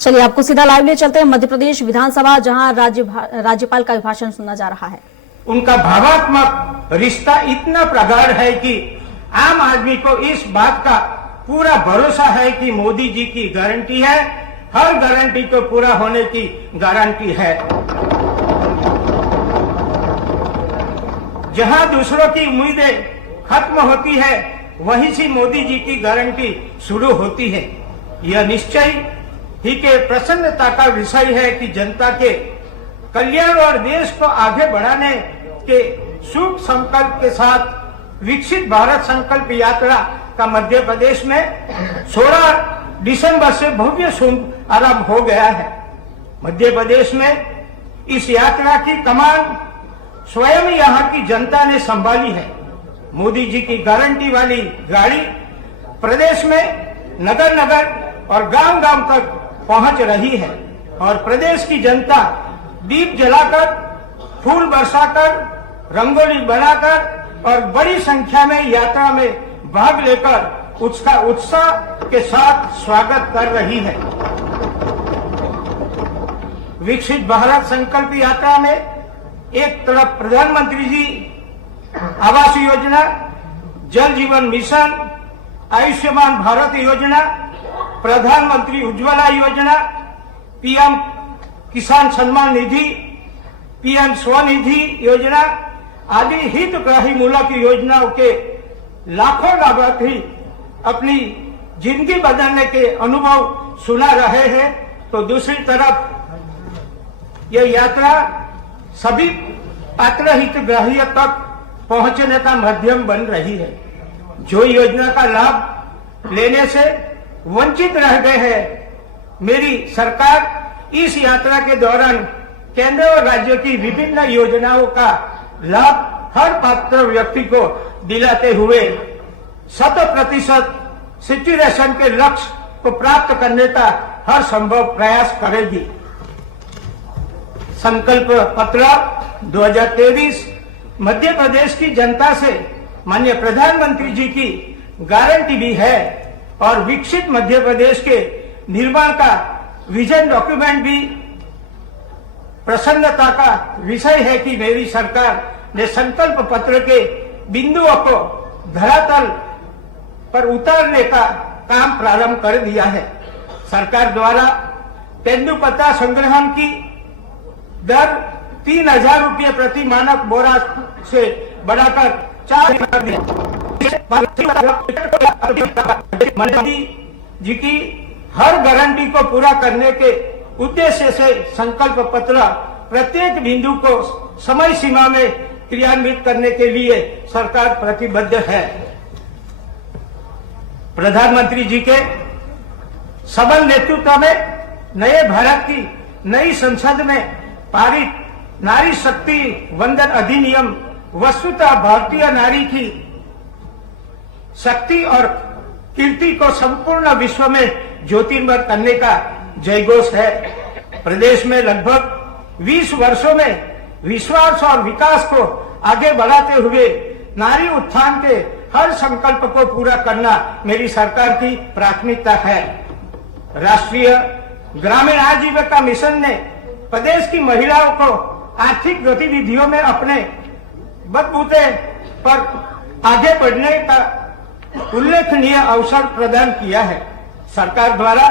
चलिए आपको सीधा लाइव ले चलते हैं मध्य प्रदेश विधानसभा, जहां राज्यपाल का अभिभाषण सुना जा रहा है। उनका भावात्मक रिश्ता इतना प्रगाढ़ है कि आम आदमी को इस बात का पूरा भरोसा है कि मोदी जी की गारंटी है, हर गारंटी को पूरा होने की गारंटी है। जहां दूसरों की उम्मीदें खत्म होती है, वहीं से मोदी जी की गारंटी शुरू होती है। यह निश्चय ही के प्रसन्नता का विषय है कि जनता के कल्याण और देश को आगे बढ़ाने के शुभ संकल्प के साथ विकसित भारत संकल्प यात्रा का मध्य प्रदेश में 16 दिसंबर से भव्य शुभ आरंभ हो गया है। मध्य प्रदेश में इस यात्रा की कमान स्वयं यहाँ की जनता ने संभाली है। मोदी जी की गारंटी वाली गाड़ी प्रदेश में नगर नगर और गांव गांव तक पहुंच रही है और प्रदेश की जनता दीप जलाकर, फूल बरसाकर, रंगोली बनाकर और बड़ी संख्या में यात्रा में भाग लेकर उसका उत्साह के साथ स्वागत कर रही है। विकसित भारत संकल्प यात्रा में एक तरफ प्रधानमंत्री जी आवास योजना, जल जीवन मिशन, आयुष्मान भारत योजना, प्रधानमंत्री उज्ज्वला योजना, पीएम किसान सम्मान निधि, पीएम स्वनिधि योजना आदि हितग्राही मूलक योजनाओं के लाखों लाभार्थी अपनी जिंदगी बदलने के अनुभव सुना रहे हैं, तो दूसरी तरफ यह यात्रा सभी पात्र हितग्राहियों तक पहुंचने का माध्यम बन रही है। जो योजना का लाभ लेने से वंचित रह गए हैं, मेरी सरकार इस यात्रा के दौरान केंद्र और राज्य की विभिन्न योजनाओं का लाभ हर पात्र व्यक्ति को दिलाते हुए 100% सिचुएशन के लक्ष्य को प्राप्त करने का हर संभव प्रयास करेगी। संकल्प पत्र 2023 मध्य प्रदेश की जनता से माननीय प्रधानमंत्री जी की गारंटी भी है और विकसित मध्य प्रदेश के निर्माण का विजन डॉक्यूमेंट भी प्रसन्नता का विषय है कि मेरी सरकार ने संकल्प पत्र के बिंदुओं को धरातल पर उतारने का काम प्रारंभ कर दिया है। सरकार द्वारा तेंदुपत्ता संग्रहण की दर 3,000 रुपये प्रति मानक बोरा से बढ़ाकर 4,000 मोदी जी की हर गारंटी को पूरा करने के उद्देश्य से संकल्प पत्र प्रत्येक बिंदु को समय सीमा में क्रियान्वित करने के लिए सरकार प्रतिबद्ध है। प्रधानमंत्री जी के सबल नेतृत्व में नए भारत की नई संसद में पारित नारी शक्ति वंदन अधिनियम वस्तुतः भारतीय नारी की शक्ति और कीर्ति को संपूर्ण विश्व में ज्योतिर्मय करने का जयघोष है। प्रदेश में लगभग 20 वर्षों में विश्वास और विकास को आगे बढ़ाते हुए नारी उत्थान के हर संकल्प को पूरा करना मेरी सरकार की प्राथमिकता है। राष्ट्रीय ग्रामीण आजीविका मिशन ने प्रदेश की महिलाओं को आर्थिक गतिविधियों में अपने बलबूते पर आगे बढ़ने का उल्लेखनीय अवसर प्रदान किया है। सरकार द्वारा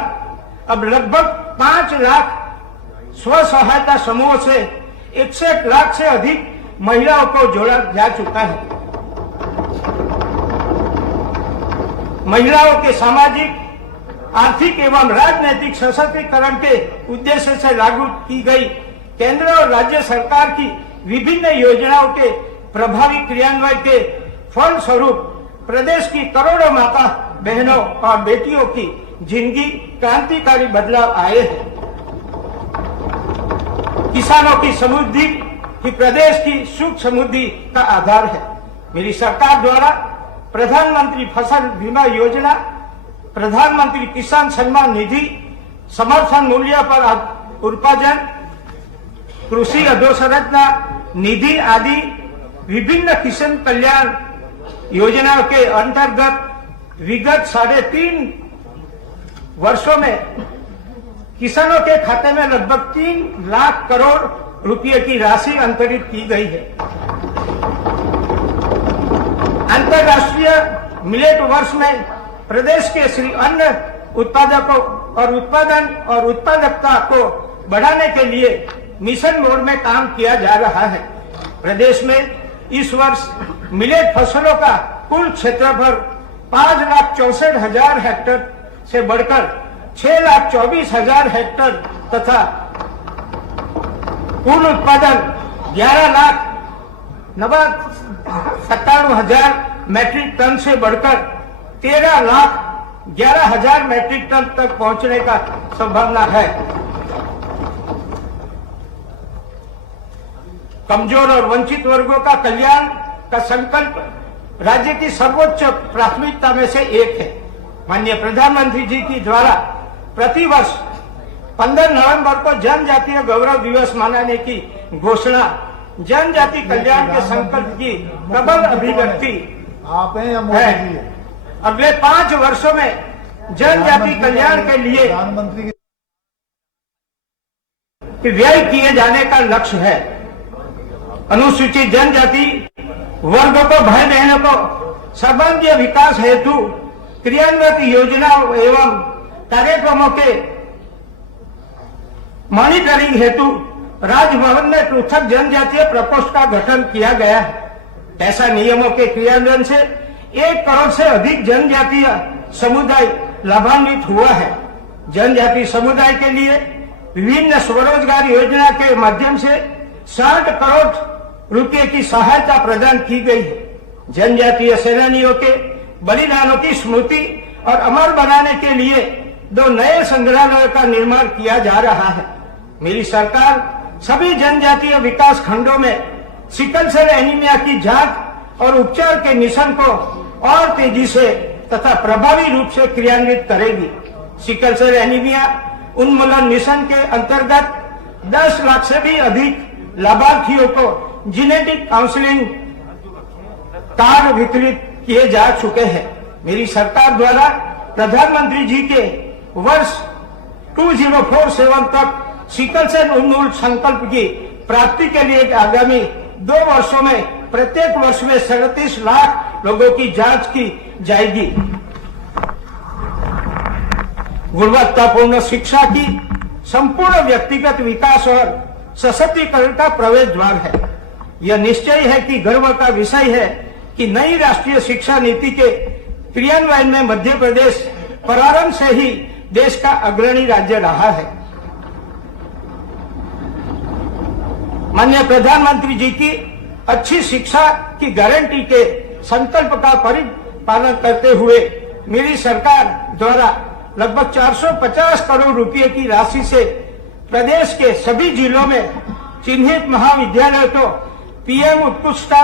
अब लगभग 5 लाख स्व सहायता समूह से 61 लाख से अधिक महिलाओं को जोड़ा जा चुका है। महिलाओं के सामाजिक, आर्थिक एवं राजनीतिक सशक्तिकरण के उद्देश्य से लागू की गई केंद्र और राज्य सरकार की विभिन्न योजनाओं के प्रभावी क्रियान्वयन के फल स्वरूप प्रदेश की करोड़ों माता बहनों और बेटियों की जिंदगी क्रांतिकारी बदलाव आए हैं। किसानों की समृद्धि ही प्रदेश की सुख समृद्धि का आधार है। मेरी सरकार द्वारा प्रधानमंत्री फसल बीमा योजना, प्रधानमंत्री किसान सम्मान निधि, समर्थन मूल्य पर उत्पादन, कृषि अधोसंरचना निधि आदि विभिन्न किसान कल्याण योजनाओं के अंतर्गत विगत 3.5 वर्षों में किसानों के खाते में लगभग 3 लाख करोड़ रुपए की राशि अंतरित की गई है। अंतर्राष्ट्रीय मिलेट वर्ष में प्रदेश के श्री अन्न उत्पादकों और उत्पादन और उत्पादकता को बढ़ाने के लिए मिशन मोड में काम किया जा रहा है। प्रदेश में इस वर्ष मिलेट फसलों का कुल क्षेत्रफल 5,64,000 हेक्टेयर से बढ़कर 6,24,000 हेक्टेयर तथा कुल उत्पादन 11,97,000 मैट्रिक टन से बढ़कर 13,11,000 मैट्रिक टन तक पहुंचने का संभावना है। कमजोर और वंचित वर्गों का कल्याण का संकल्प राज्य की सर्वोच्च प्राथमिकता में से एक है। माननीय प्रधानमंत्री जी की द्वारा प्रतिवर्ष 15 नवंबर को जनजातीय गौरव दिवस मनाने की घोषणा जनजाति कल्याण के संकल्प की प्रबल अभिव्यक्ति है। अगले 5 वर्षों में जनजाति कल्याण के लिए व्यय किए जाने का लक्ष्य है। अनुसूचित जनजाति वर्गों को भाई बहनों को सर्वांगीण विकास हेतु क्रियान्वित योजनाओं एवं कार्यक्रमों के मॉनिटरिंग हेतु राजभवन में पृथक जनजातीय प्रकोष्ठ का गठन किया गया है। ऐसा नियमों के क्रियान्वयन से 1 करोड़ से अधिक जनजातीय समुदाय लाभान्वित हुआ है। जनजातीय समुदाय के लिए विभिन्न स्वरोजगार योजना के माध्यम से 60 करोड़ रुपए की सहायता प्रदान की गई है। जनजातीय सेनानियों के बलिदानों की स्मृति और अमर बनाने के लिए 2 नए संग्रहालयों का निर्माण किया जा रहा है। मेरी सरकार सभी जनजातीय विकास खंडों में सिकल सेल एनीमिया की जांच और उपचार के मिशन को और तेजी से तथा प्रभावी रूप से क्रियान्वित करेगी। सिकल सेल एनीमिया उन्मूलन मिशन के अंतर्गत 10 लाख से भी अधिक लाभार्थियों को जेनेटिक काउंसलिंग कार्ड वितरित किए जा चुके हैं। मेरी सरकार द्वारा प्रधानमंत्री जी के वर्ष 2047 तक सिकल सेल उन्मूलन संकल्प की प्राप्ति के लिए आगामी 2 वर्षों में प्रत्येक वर्ष में 37 लाख लोगों की जांच की जाएगी। गुणवत्तापूर्ण शिक्षा की संपूर्ण व्यक्तिगत विकास और सशक्तिकरण का प्रवेश द्वार है। यह निश्चय है कि गर्व का विषय है कि नई राष्ट्रीय शिक्षा नीति के क्रियान्वयन में मध्य प्रदेश प्रारंभ से ही देश का अग्रणी राज्य रहा है। माननीय प्रधानमंत्री जी की अच्छी शिक्षा की गारंटी के संकल्प का परिपालन करते हुए मेरी सरकार द्वारा लगभग 450 करोड़ रुपए की राशि से प्रदेश के सभी जिलों में चिन्हित महाविद्यालय को पीएम उत्कृष्टता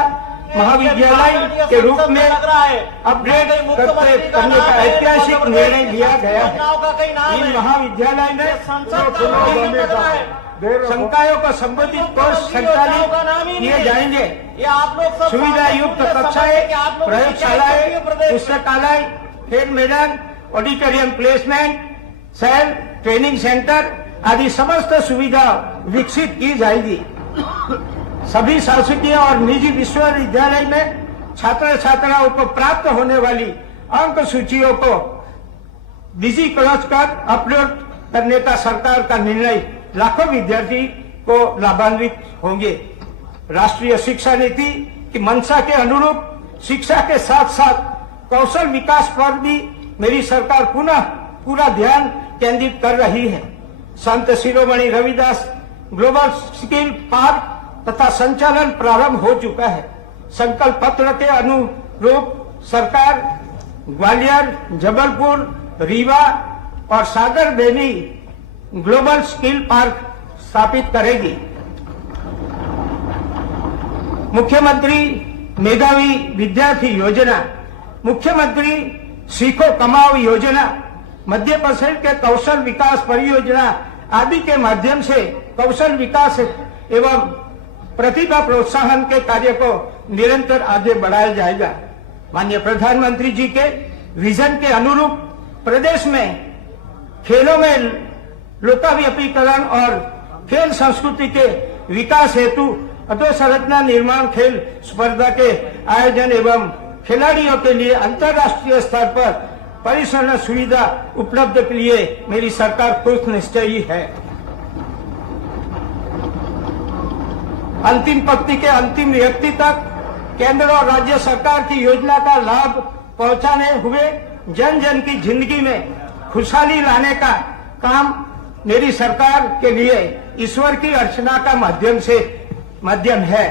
महाविद्यालय के रूप में अपग्रेड करने का ऐतिहासिक निर्णय लिया गया है। इन महाविद्यालय में संकायों को संबंधित कोर्स संचालित किए जाएंगे। सुविधा युक्त कक्षाएं, प्रयोगशालाएं, पुस्तकालय, खेल मैदान, auditorium placement, cell, training centre आदि समस्त सुविधा विकसित की जाएगी। सभी शासकीय और निजी विश्वविद्यालय में छात्र छात्राओं को प्राप्त होने वाली अंक सूचियों को डिजिटल कर अपलोड करने का सरकार का निर्णय लाखों विद्यार्थी को लाभान्वित होंगे। राष्ट्रीय शिक्षा नीति की मंशा के अनुरूप शिक्षा के साथ साथ कौशल विकास पर भी मेरी सरकार पुनः पूरा ध्यान केंद्रित कर रही है। Sant Shiromani Ravidas global skill park तथा संचालन प्रारंभ हो चुका है। संकल्प पत्र के अनुरूप सरकार ग्वालियर, जबलपुर, रीवा और सागर बेनी ग्लोबल स्किल पार्क स्थापित करेगी। मुख्यमंत्री मेधावी विद्यार्थी योजना, मुख्यमंत्री सीखो कमाओ योजना, मध्य प्रदेश के कौशल विकास परियोजना आदि के माध्यम से कौशल विकास एवं प्रतिभा प्रोत्साहन के कार्य को निरंतर आगे बढ़ाया जाएगा। माननीय प्रधानमंत्री जी के विजन के अनुरूप प्रदेश में खेलों में लोकाभिमुखीकरण और खेल संस्कृति के विकास हेतु अधोसंरचना निर्माण, खेल स्पर्धा के आयोजन एवं खिलाड़ियों के लिए अंतर्राष्ट्रीय स्तर पर परिचालन सुविधा उपलब्ध के लिए मेरी सरकार कृत निश्चयी है। अंतिम पंक्ति के अंतिम व्यक्ति तक केंद्र और राज्य सरकार की योजना का लाभ पहुंचाने हुए जन जन की जिंदगी में खुशहाली लाने का काम मेरी सरकार के लिए ईश्वर की अर्चना का माध्यम है।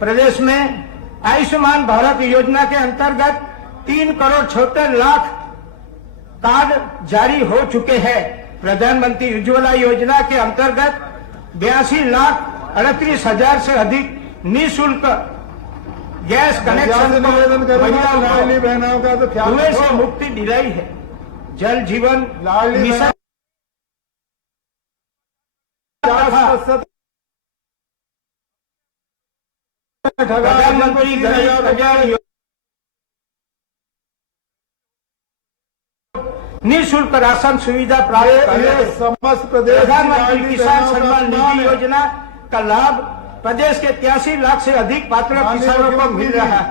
प्रदेश में आयुष्मान भारत योजना के अंतर्गत 3,76,00,000 कार्ड जारी हो चुके हैं। प्रधानमंत्री उज्ज्वला योजना के अंतर्गत 82,38,000 से अधिक निःशुल्क गैस कनेक्शन लाडली बहनों का तो ख्याल कुएं से मुक्ति दिलाई है। जल जीवन मिशन प्रधानमंत्री गरीब कल्याण निःशुल्क राशन सुविधा प्राप्त करने, समस्त प्रदेश प्रधानमंत्री किसान सम्मान निधि योजना का लाभ प्रदेश के 83 लाख से अधिक पात्र किसानों को मिल रहा है।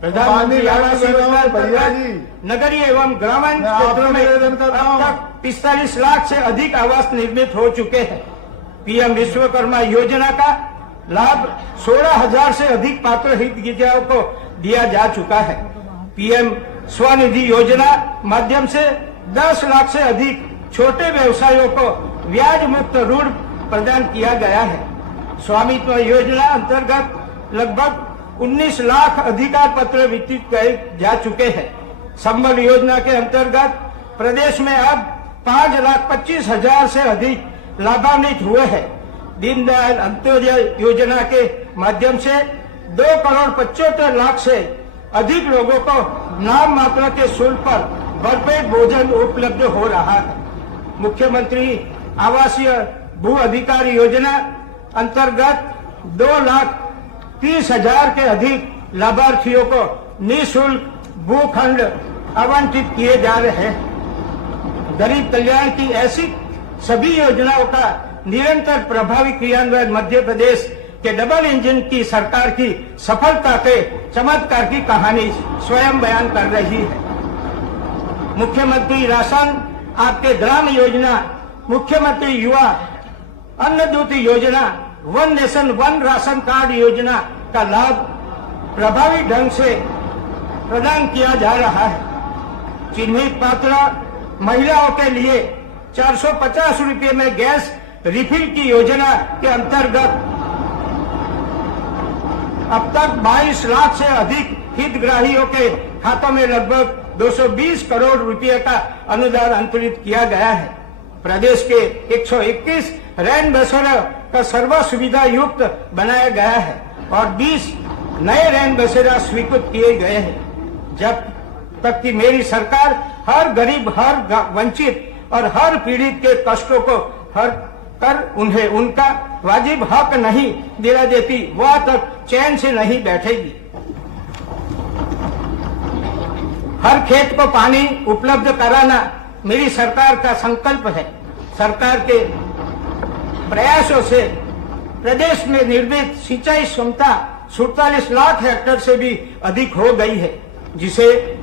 प्रधानमंत्री आवास योजना नगरीय एवं ग्रामीण क्षेत्रों में अब तक 45 लाख से अधिक आवास निर्मित हो चुके हैं। पीएम विश्वकर्मा योजना का लाभ 16,000 से अधिक पात्र हितग्राहियों को दिया जा चुका है। पीएम स्वनिधि योजना माध्यम से 10 लाख से अधिक छोटे व्यवसायों को ब्याज मुक्त ऋण प्रदान किया गया है। स्वामित्व योजना अंतर्गत लगभग 19 लाख अधिकार पत्र वितरित किए जा चुके हैं। संबल योजना के अंतर्गत प्रदेश में अब 5,25,000 से अधिक लाभान्वित हुए हैं। दीनदयाल अंत्योदय योजना के माध्यम से 2,75,00,000 से अधिक लोगों को नाम मात्र के शुल्क पर भरपेट भोजन उपलब्ध हो रहा है। मुख्यमंत्री आवासीय भू अधिकार योजना अंतर्गत 2,30,000 के अधिक लाभार्थियों को निःशुल्क भूखंड आवंटित किए जा रहे हैं। गरीब कल्याण की ऐसी सभी योजनाओं का निरंतर प्रभावी क्रियान्वयन मध्य प्रदेश के डबल इंजन की सरकार की सफलता के चमत्कार की कहानी स्वयं बयान कर रही है। मुख्यमंत्री राशन आपके ग्राम योजना, मुख्यमंत्री युवा अन्न ज्योति योजना, one nation one ration card योजना का लाभ प्रभावी ढंग से प्रदान किया जा रहा है। चिन्हित पात्र महिलाओं के लिए 450 रुपये में गैस रिफिल की योजना के अंतर्गत अब तक 22 लाख से अधिक हितग्राहियों के खातों में लगभग 220 करोड़ रुपए का अनुदान अंतरित किया गया है। प्रदेश के 121 रैन बसेरा का सर्व सुविधा युक्त बनाया गया है और 20 नए रैन बसेरा स्वीकृत किए गए हैं। जब तक कि मेरी सरकार हर गरीब, हर वंचित और हर पीड़ित के कष्टों को हर कर उन्हें उनका वाजिब हक नहीं दिला देती, वह तक चैन से नहीं बैठेगी। हर खेत को पानी उपलब्ध कराना मेरी सरकार का संकल्प है। सरकार के प्रयासों से प्रदेश में निर्मित सिंचाई क्षमता 47 लाख हेक्टेयर से भी अधिक हो गई है, जिसे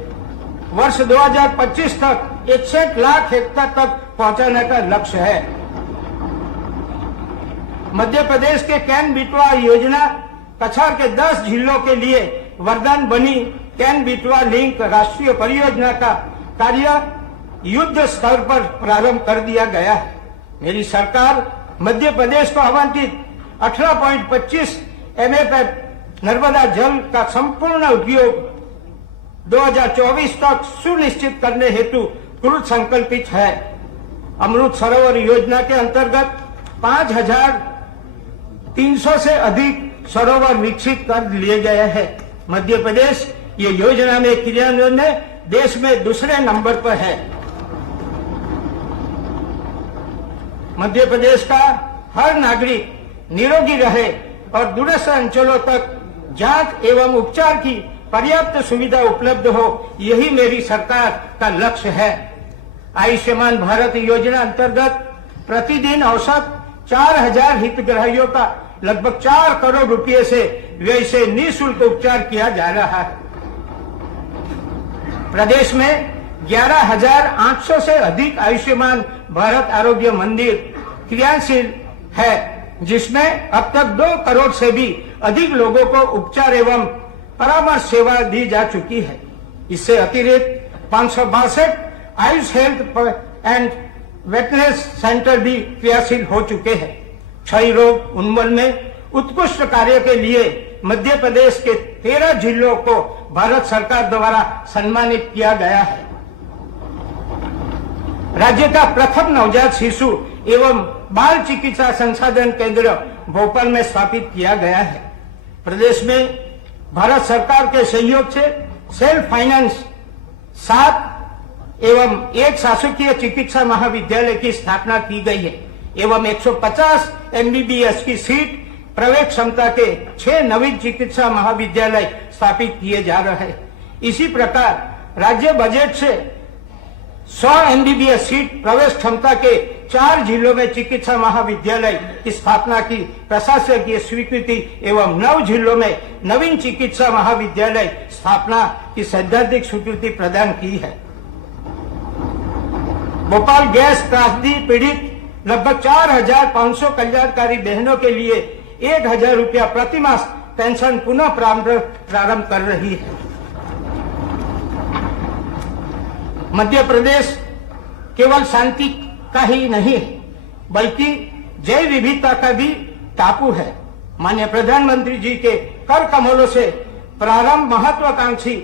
वर्ष 2025 तक 61 लाख हेक्टेयर तक पहुंचाने का लक्ष्य है। मध्य प्रदेश के कैन बिटवा योजना कछार के 10 जिलों के लिए वरदान बनी। कैन बिटवा लिंक राष्ट्रीय परियोजना का कार्य युद्ध स्तर पर प्रारंभ कर दिया गया है। मेरी सरकार मध्य प्रदेश को आवंटित 18.25 MF नर्मदा जल का संपूर्ण उपयोग 2024 तक सुनिश्चित करने हेतु कृत संकल्पित है। अमृत सरोवर योजना के अंतर्गत 5,300 से अधिक सरोवर विकसित कर लिए गए हैं। मध्य प्रदेश ये योजना में क्रियान्वयन में देश में दूसरे नंबर पर है। मध्य प्रदेश का हर नागरिक निरोगी रहे और दूरस्थ अंचलों तक जांच एवं उपचार की पर्याप्त सुविधा उपलब्ध हो, यही मेरी सरकार का लक्ष्य है। आयुष्मान भारत योजना अंतर्गत प्रतिदिन औसत 4000 हितग्राहियों का लगभग 4 करोड़ रुपए से व्यय से निःशुल्क उपचार किया जा रहा है। प्रदेश में 11,800 से अधिक आयुष्मान भारत आरोग्य मंदिर क्रियाशील है, जिसमें अब तक 2 करोड़ से भी अधिक लोगों को उपचार एवं परामर्श सेवा दी जा चुकी है। इससे अतिरिक्त 562 आयुष हेल्थ एंड वेटनेस सेंटर भी क्रियाशील हो चुके हैं। क्षय रोग उन्मूलन में उत्कृष्ट कार्य के लिए मध्य प्रदेश के 13 जिलों को भारत सरकार द्वारा सम्मानित किया गया है। राज्य का प्रथम नवजात शिशु एवं बाल चिकित्सा संसाधन केंद्र भोपाल में स्थापित किया गया है। प्रदेश में भारत सरकार के सहयोग से सेल्फ फाइनेंस 7 एवं 1 शासकीय चिकित्सा महाविद्यालय की स्थापना की गई है एवं 150 MBBS की सीट प्रवेश क्षमता के 6 नवीन चिकित्सा महाविद्यालय स्थापित किए जा रहे हैं। इसी प्रकार राज्य बजट से 100 MBBS सीट प्रवेश क्षमता के 4 जिलों में चिकित्सा महाविद्यालय की स्थापना की प्रशासकीय स्वीकृति एवं 9 जिलों में नवीन चिकित्सा महाविद्यालय स्थापना की सैद्धांतिक स्वीकृति प्रदान की है। भोपाल गैस त्रासदी पीड़ित लगभग 4,500 कल्याणकारी बहनों के लिए 1,000 रुपया प्रतिमास पेंशन पुनः प्रारंभ कर रही है। मध्य प्रदेश केवल शांति का ही नहीं है, बल्कि जैव विविधता का भी टापू है। माननीय प्रधानमंत्री जी के कर कमलों से प्रारंभ महत्वाकांक्षी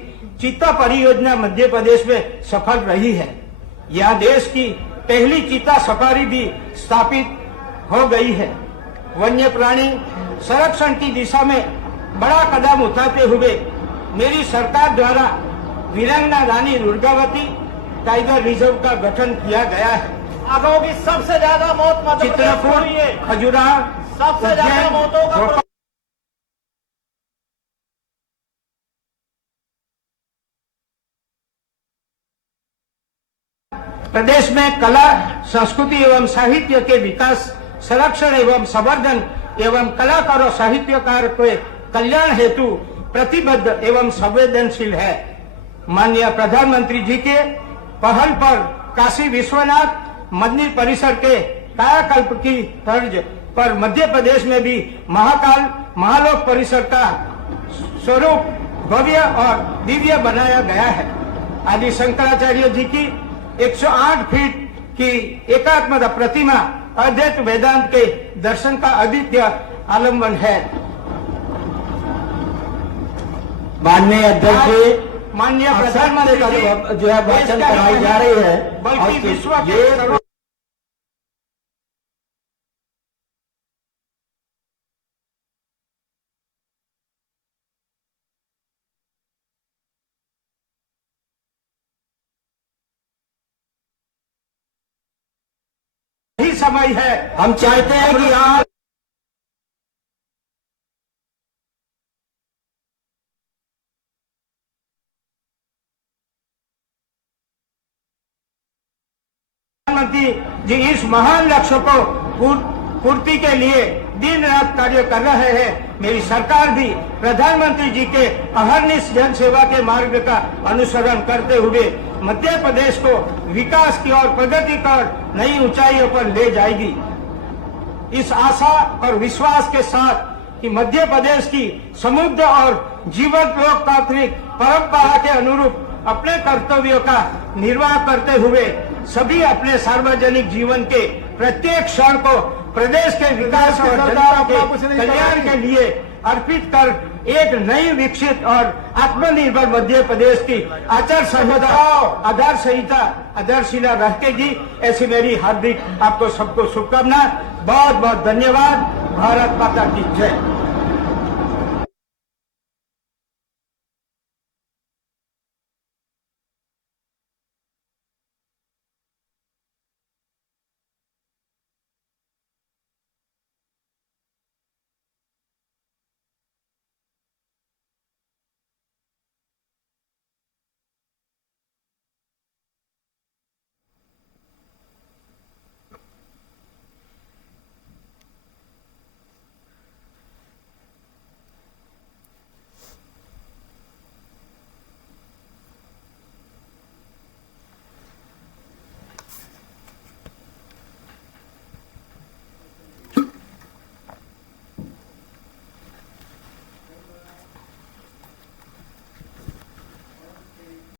चीता परियोजना मध्य प्रदेश में सफल रही है। यह देश की पहली चीता सफारी भी स्थापित हो गई है। वन्य प्राणी संरक्षण की दिशा में बड़ा कदम उठाते हुए मेरी सरकार द्वारा वीरांगना रानी दुर्गावती टाइगर रिजर्व का गठन किया गया है। बाघों की सबसे ज्यादा मौत मध्य प्रदेश में हुई है। खजुराहो सबसे ज्यादा मौतों का प्रदेश में कला संस्कृति एवं साहित्य के विकास, संरक्षण एवं संवर्धन एवं कलाकारों साहित्यकार के कल्याण हेतु प्रतिबद्ध एवं संवेदनशील है। माननीय प्रधानमंत्री जी के पहल पर काशी विश्वनाथ मंदिर परिसर के कायाकल्प की तर्ज पर मध्य प्रदेश में भी महाकाल महालोक परिसर का स्वरूप भव्य और दिव्य बनाया गया है। आदि शंकराचार्य जी की 108 फीट की एकात्मता प्रतिमा अद्वैत वेदांत के दर्शन का अद्वितीय आलम्बन है। माननीय अध्यक्ष जी, माननीय प्रधानमंत्री जी जो है वचन कराई जा रही है, बल्कि विश्व के ही समय है। हम चाहते हैं कि यहाँ प्रधानमंत्री जी इस महान लक्ष्य को पूर्ति के लिए दिन रात कार्य कर रहे हैं। मेरी सरकार भी प्रधानमंत्री जी के अहर्निश जन सेवा के मार्ग का अनुसरण करते हुए मध्य प्रदेश को विकास की और प्रगति कर नई ऊंचाइयों पर ले जाएगी। इस आशा और विश्वास के साथ कि मध्य प्रदेश की समृद्ध और जीवंत लोकतांत्रिक परंपरा के अनुरूप अपने कर्तव्यों का निर्वाह करते हुए सभी अपने सार्वजनिक जीवन के प्रत्येक क्षण को प्रदेश के विकास और जनता के कल्याण के लिए अर्पित कर एक नई विकसित और आत्मनिर्भर मध्य प्रदेश की आचार संहिता आधार संहिता आधारशिला रहेगी। ऐसी मेरी हार्दिक आपको सबको शुभकामना। बहुत बहुत धन्यवाद। भारत माता की जय।